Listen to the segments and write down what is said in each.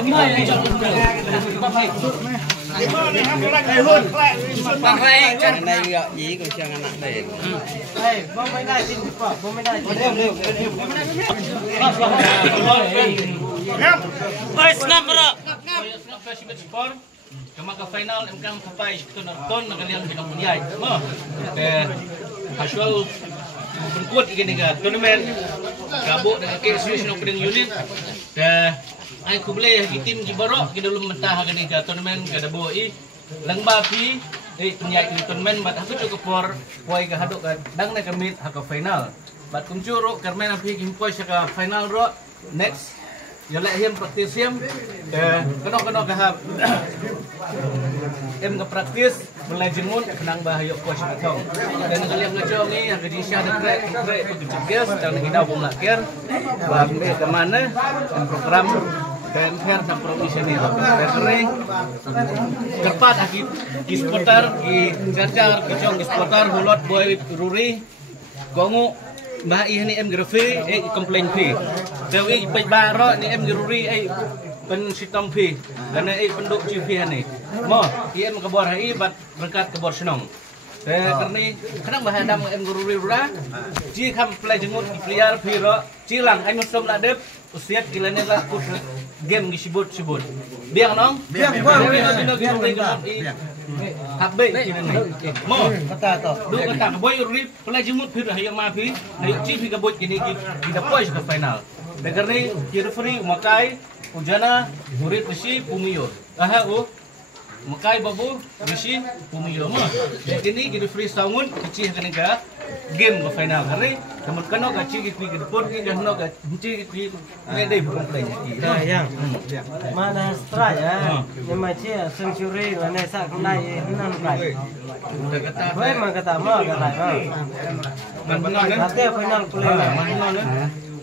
Cái này dĩ còn sang anak đây. Bông mới đây xin phở, bông mới đây. Oi, senam bro. Kama ka final MK sampai kita nonton kalian di kampung Yai. Mo. Casual berkuat gini ga tournament gabuk dengan Association Opening Unit. Ai ku boleh tim di Barok kita belum mentah gini ga tournament ga dabo i langba pi penyai tournament bat aku cukup por poi ga hadok ga dang na kamit ha ka final. Bat kumcuro karmen api kimpoi sa final ro next. Giờ lại hiểm practice hiểm, kenok kahap, em ke practice mulai jengun kenang bahaya coach betul. Dan kalian ngejong ni, kerja siapa ada krek pekerja dan kita pun lakir, bahkan ke mana program dan fair dan profesional. Kering, cepat akid di supporter, di cacar, kejong di supporter, hulot boy ruri, gongu. Mbak ini em grafi, komplain pi. Jadi baik ro ni em geruri pen sitom pi. Karena penduk cipi ni. Mo, em kebor hai bat berkat kebor senong. Karena kadang bahadam em geruri ura. Ji kam play jengut player pi ro. Cilang ai musom ladep usiat kilane lah put game disebut. Biang nong? Biang. Habis ini. Mo, kata to. Dua kata boy urip pelai jemut phi hayang ma phi. Hayang chi phi kabut ini kita pois ke final. Dengar ni referee Makai Ujana Urip Besi Pumiyo. Aha Makai Babu Besi Pumiyo mo. Ini referee saungun kecih kene ka game ke final kare. Kamu kano ka chi ki ke depot ki kano ka chi ki ne dei bukan play ni. Yang. Mana strike ya. Yang macam century mana sak nai nan play. Kata Boy mah kata mah kata. Nanti final play.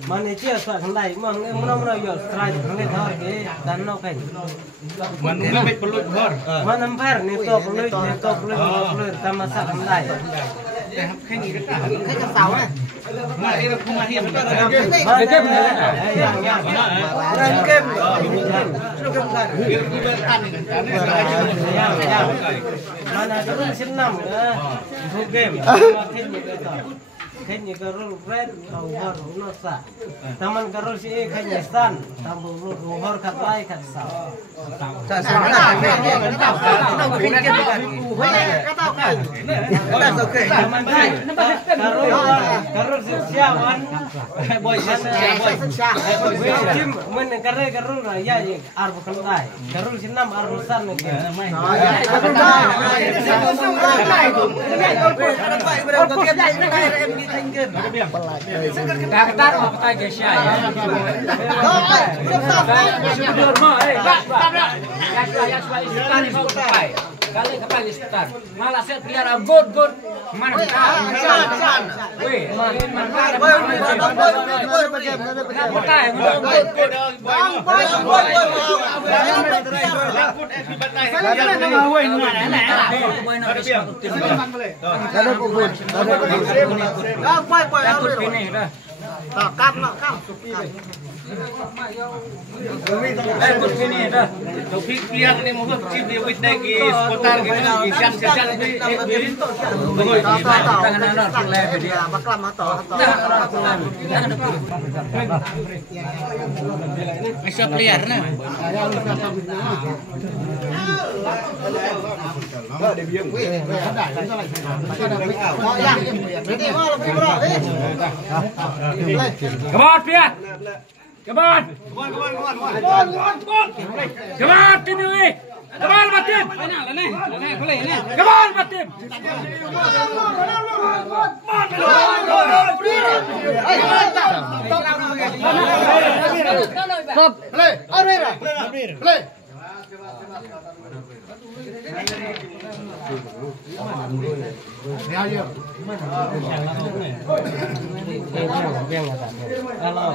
Mana cia sak nai mana yo strike ni thar ke dan no kai. Mana mai pelut bor. Mana empire ni to pelut tama sak nai. Khen ni kata. Khen ka sao ah. Ma ira kuma hiam. Mana turun senam game. Kayaknya karul red ruhor nosa. Taman karul si kayaknya stan. Tamu ruhor katlai katsa. Karul si siawan. Boy tim men karul raya je arbu katlai. Karul si nam arbu san ke. Kakak mau kata Gesya ya. Kali kapal istar. Malah saya pelihara good. Mana kita? Weh, Topik pilihan ni mungkin cip dia wit lagi seputar gitu, jam Bisa pilihan na. Come on, Pia! Come on! Come on, Tinui! Come on, Matim! Come on, Matim! Stop! Play! Play! Kalau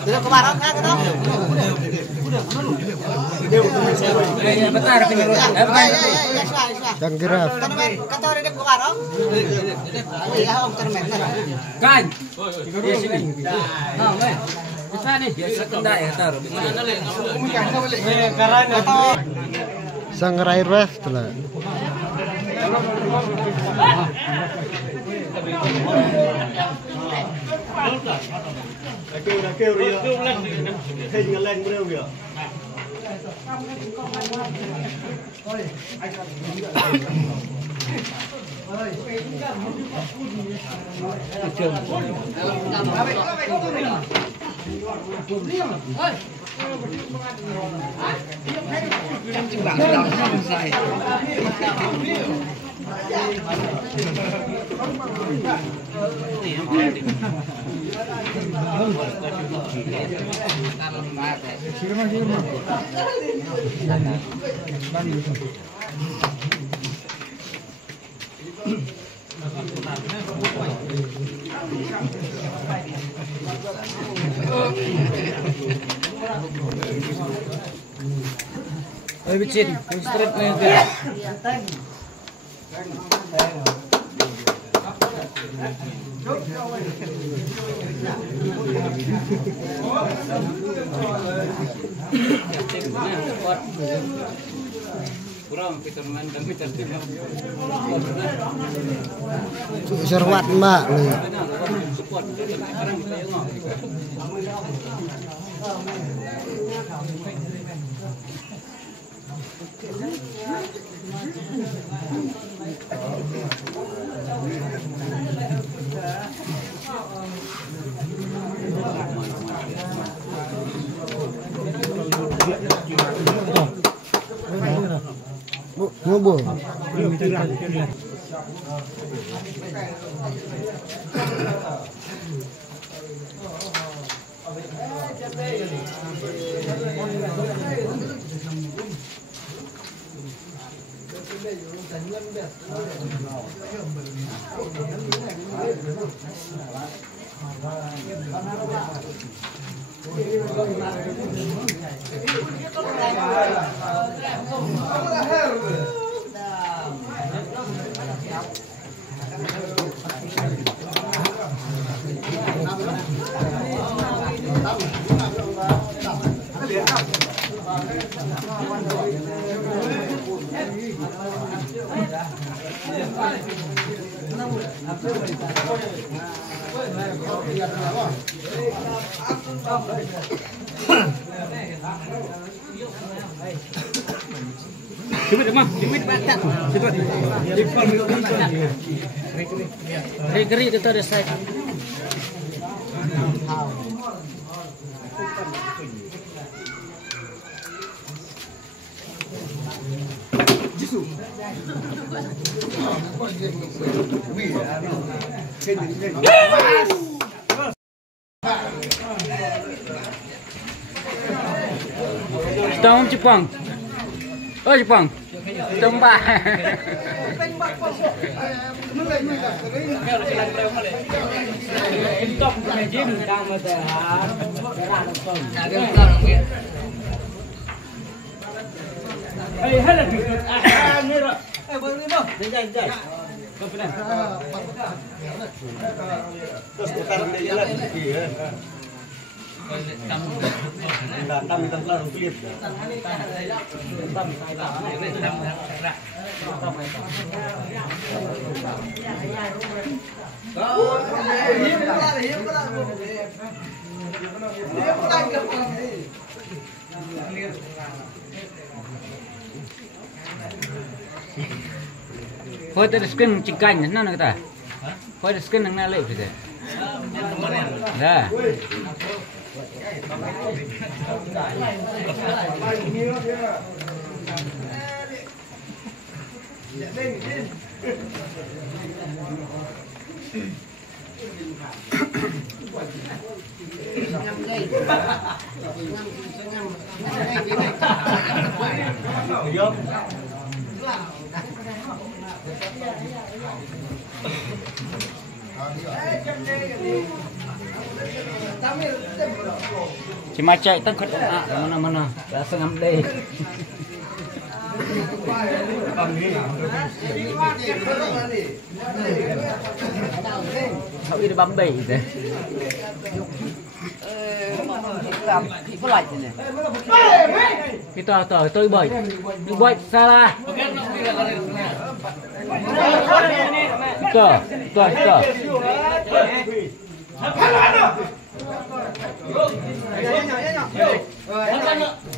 Tidak kemarin kan kita. Bentar penyuruh. Yang gerak. Kata orang dia kemarin. Iya, om termen. Kan. Di sini. Bisa nih. Biasa kena ya taruh. Sangrai ref telah. Bicin, straight na yun. Serwat mbak nih. Bu. Geri itu ada saya. Stone Jepang. Oh Jepang. Tembak. Top majin kamu dah. Eh, hala dikit. Ah, ni ro. Eh, boleh mo. Jangan. Kau ada skin cikan, mana kita? Kau ada skin yang nalih kita. Dah. Cimacai itu kan mana-mana, rasa ngambil. Kau ini Bombay itu. Itu boy salah. Itu.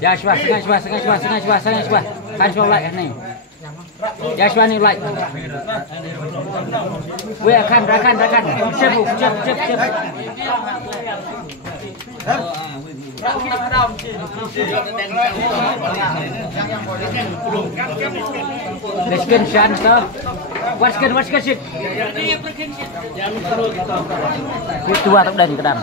Ya, coba, sengaja. Kan coba like ni. Ya, coba ni like. Weh, rakan. Cep. Leskin shan tu. Waskin shit. Itu atau dari kedam.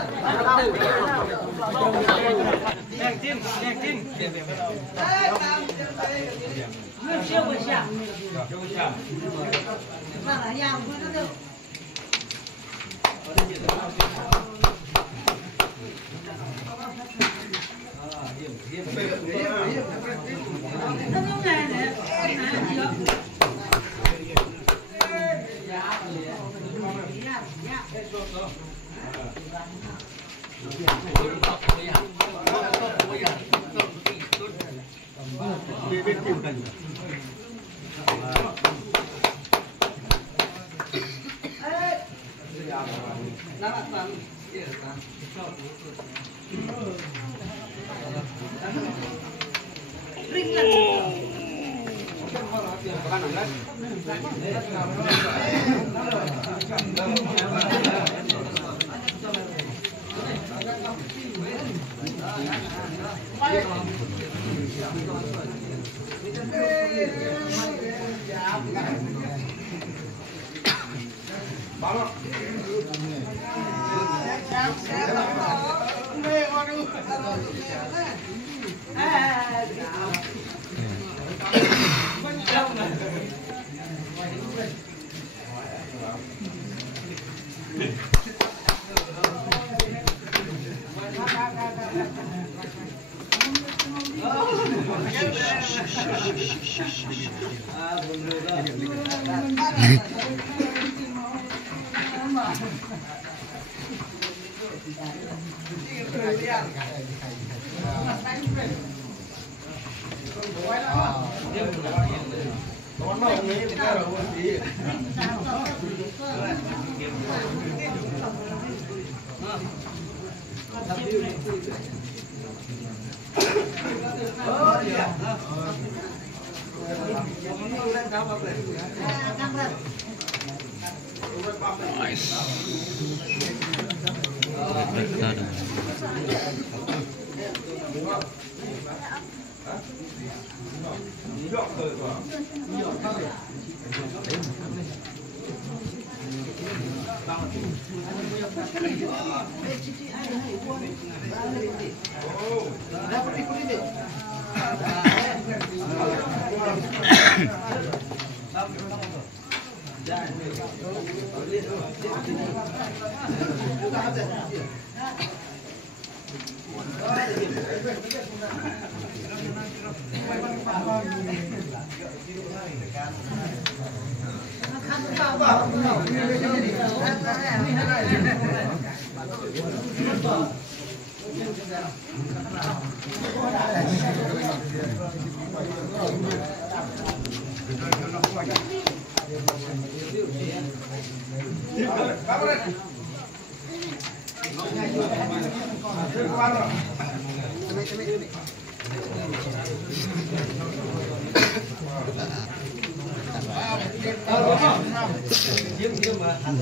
Come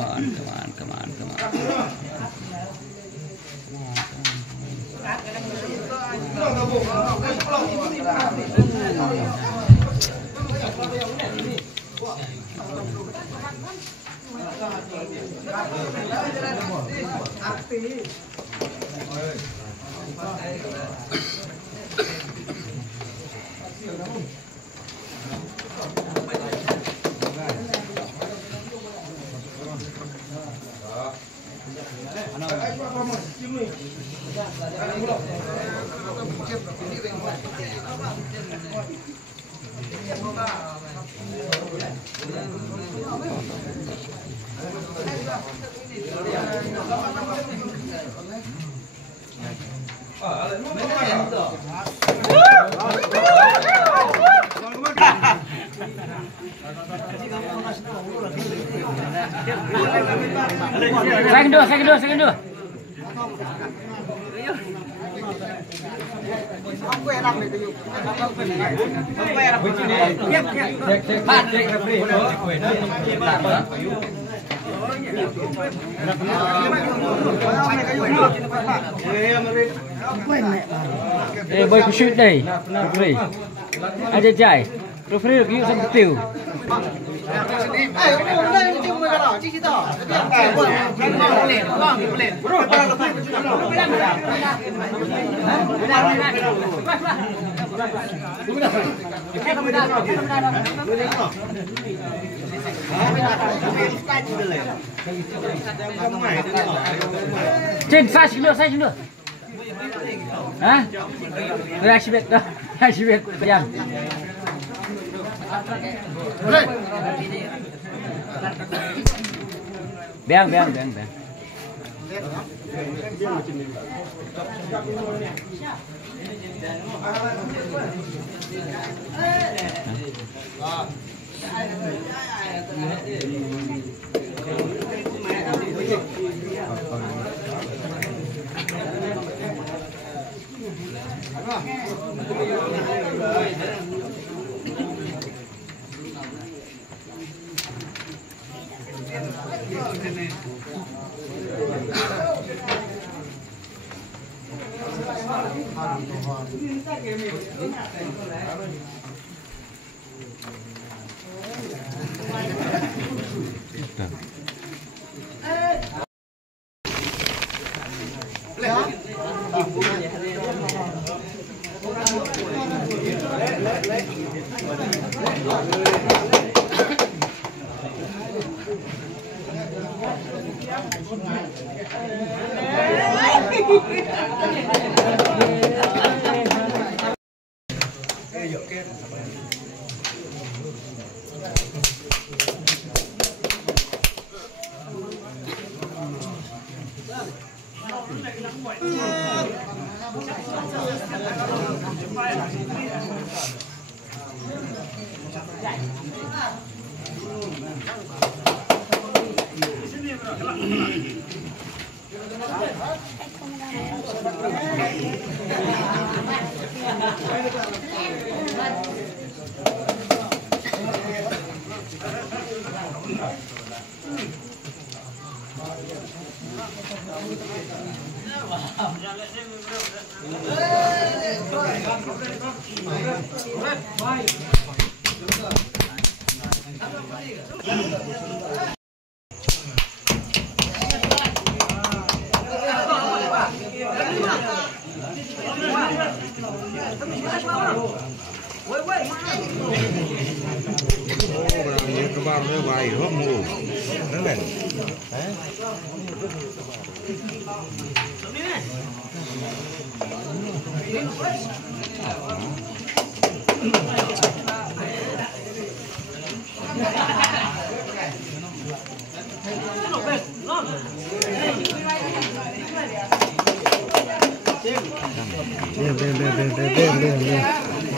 on. Second dua. Boy ku shoot đây. Referee. Ada jai. Referee cứ xong tiêu. Trên sai xuống được. Hả? Ra chỉ biết đâu. Ra chỉ biết diam. Biang.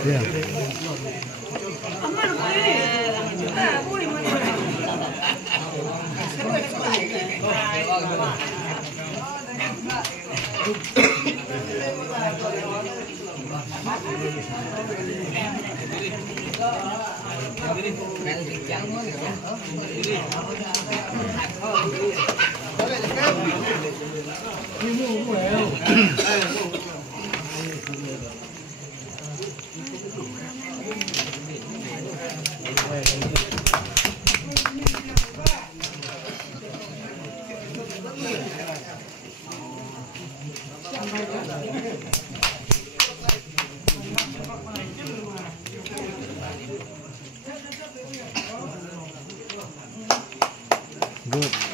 Dia. Good.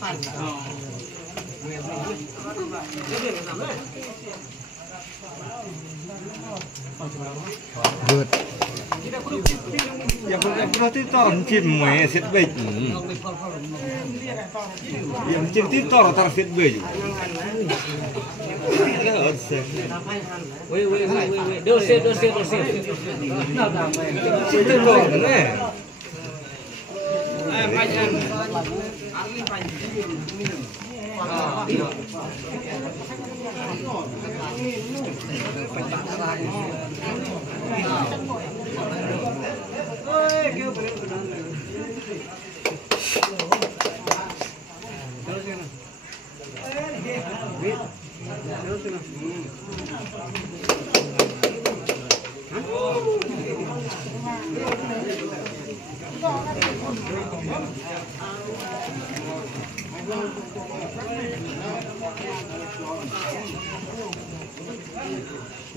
Fan. Good. Yang berarti tor cim mue sit bej. Yang cim ti tor sit bej. Wait. Dosis. Itu tor ne.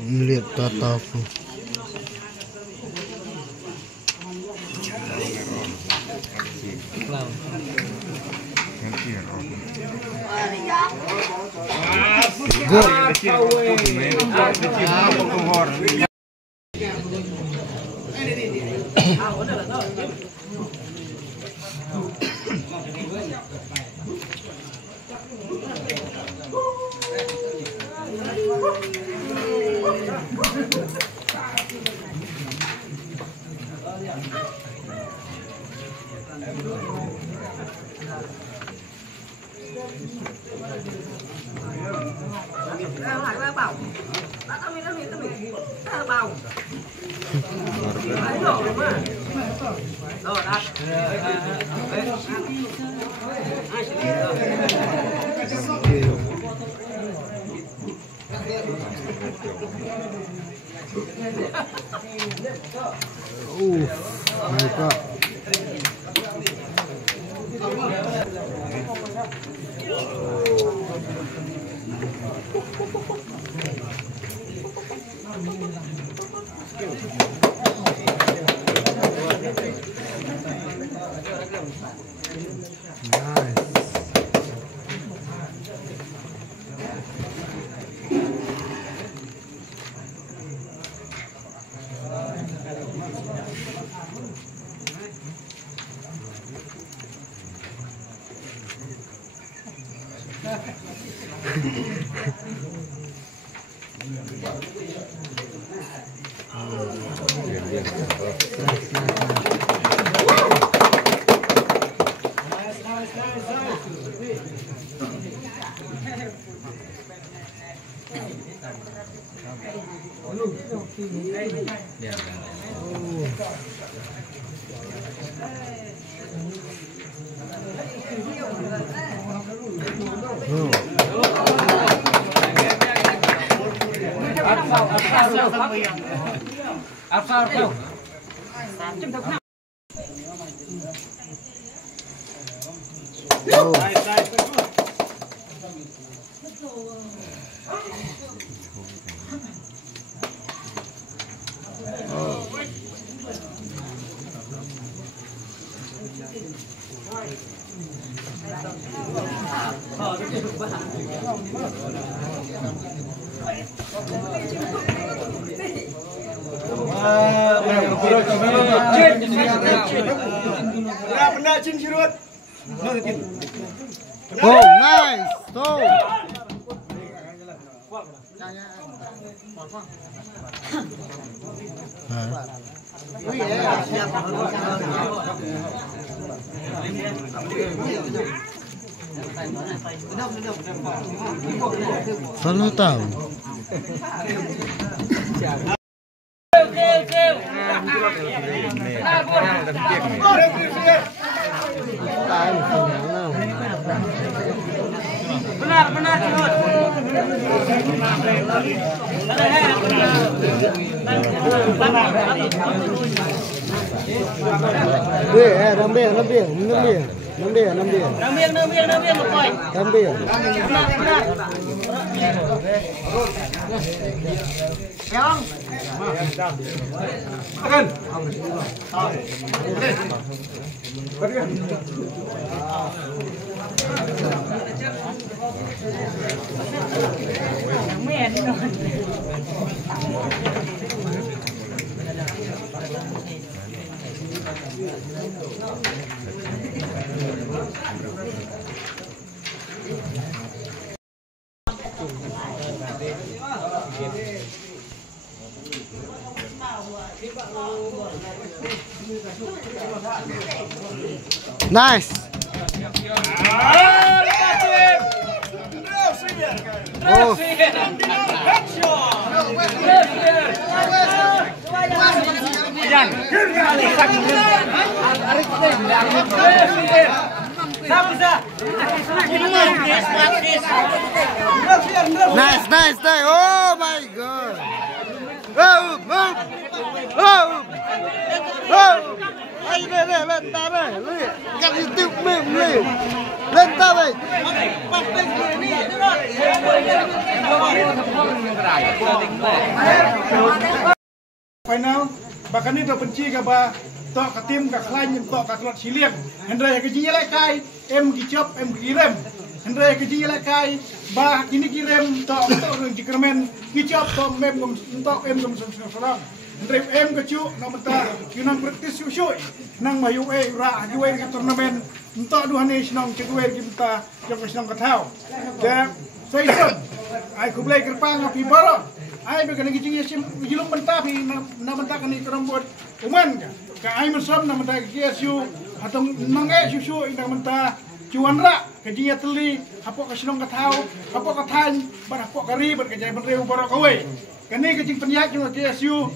Lihat tataku. Buka. Oh, nice. So. Selalu tahu. Benar Cihut. Nambih Lepoy. Nambih. Benar. Yang. Nice. Oh. Nice. Oh my god. Ay, lên ta đây, cắt YouTube mềm lên ta đây. Final, bahkan itu penci kaba tok katim ka klaim tok ka slot silian. Hendra ke jingle kai em gicop em kirem. Hendra ke jingle kai bah kini kirem tok rung jikermen gicop tok mem gum tok em gum serang. Hendra em kecu namenta yunang praktis susui nang mayu ra juwe ke turnamen tok duhane sinong ceduwe kita jong sinong katau. Dan saya ai kublai kerpang api baro. Ai bekan gijing yesim gilum benta pi na benta kan ikrambot uman ka ai mesam na benta kiasu atau mangai susu ina benta cuanra kejia teli apok kasinong katau apok katan bar apok kari bar kejai benreu baro kawe kani kejing penyak juga kiasu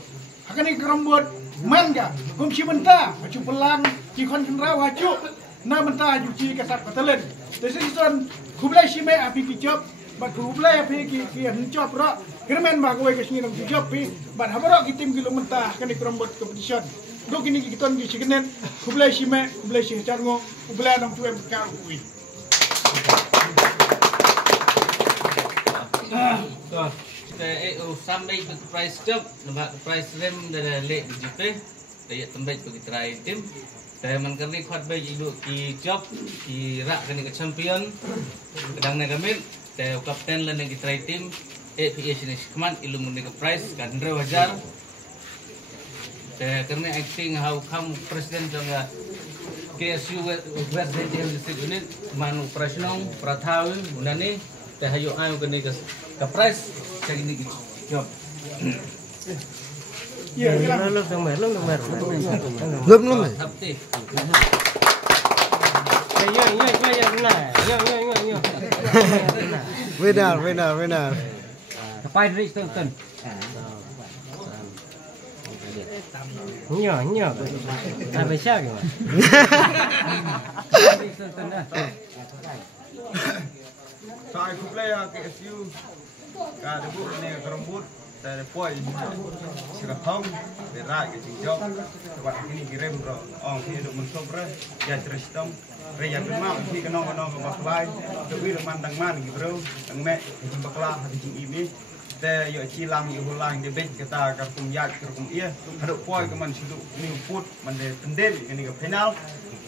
akan ikrambot manga kumsi benta acu pelang cikon kenrau acu na benta juci kasap katelen desi son kublai sime api kicop bat kublai api ki hancop ro Kirmen bah kowe kesini nang job pi bat habarok ki tim kilo mentah kan ikrombot competition. Do kini kita ngi sikenen kublai sime kublai si charngo kublai nang tuwe ka kuwi. Sampai ke price job, nampak price rem dari lek di JP, dari tempat bagi try tim. Saya mengkerni kuat bagi hidup di job, di rak kini ke champion, kadang negamin, saya kapten lain yang try tim. APS ini keman ilmu ke prize kan wajar. Karena acting how come presiden juga KSU University of the Unit manu operasional pratawin unani tahayo ayo ke prize saya ini job. Iya, kira. Lu tong mer. Lum. Yo. Benar. Kepai dari Tonton. Nyo. Sampai siap gimana? Tonton dah. Sai kuplaya KSU ka debu ni kerembut dari poi sekatong berak ke jingjok tempat ini kirim bro ong hidup mensobra ya tristom reya kemau ki kenong ke baklai dewi mandang man ki bro tang me jing bakla hadi jing ini te yo cilang yo hulang de bet kata kartum yak kartum ia haduk poi ke man sidu ni put man de pendel ini ke final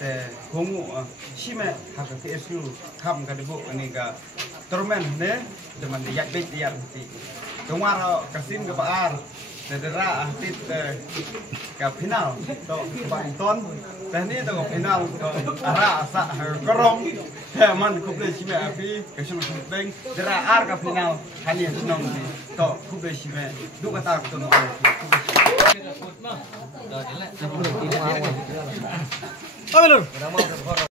te hongu shime hak KSU kam ka debu ini ka turmen ne teman de yak bet dia ti Kemar kasim ke Pak Dedera ahtit ke final to Banton teknik to final ara asa korong man kuble sime api kesum beng dera ke final hanya senong to kuble sime du kata to no Apa lur?